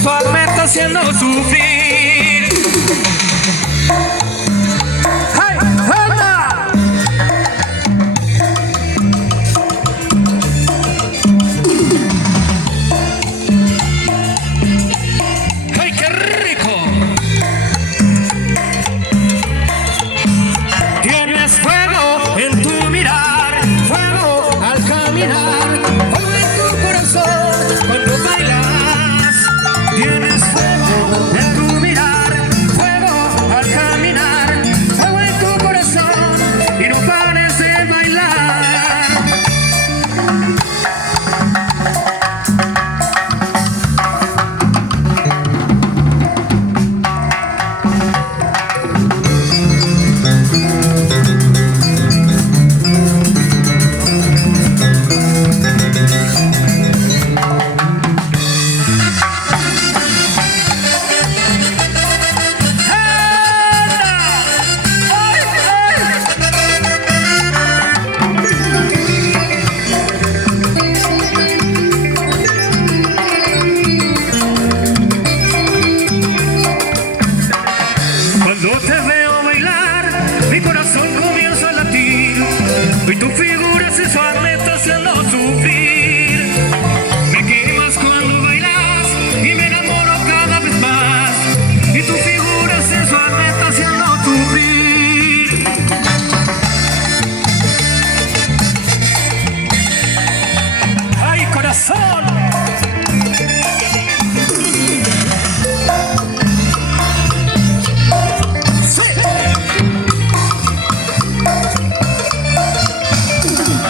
sensual me está haciendo sufrir. ¡Hey! ¡Anda! ¡Ay, qué rico! Tienes fuego en tu mirar, fuego al caminar, fuego en tu corazón cuando bailas. Tienes fuego en tu mirar, fuego al caminar, fuego en tu corazón y no pares de bailar. Cuando te veo bailar, mi corazón comienza a latir y tu figura sensual me está haciendo sufrir. Me quemas cuando bailas y me enamoro cada vez más y tu figura sensual me está haciendo sufrir. ¡Ay, corazón!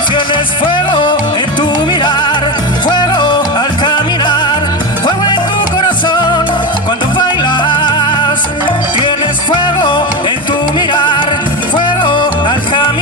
Tienes fuego en tu mirar, fuego al caminar, fuego en tu corazón cuando bailas. Tienes fuego en tu mirar, fuego al caminar.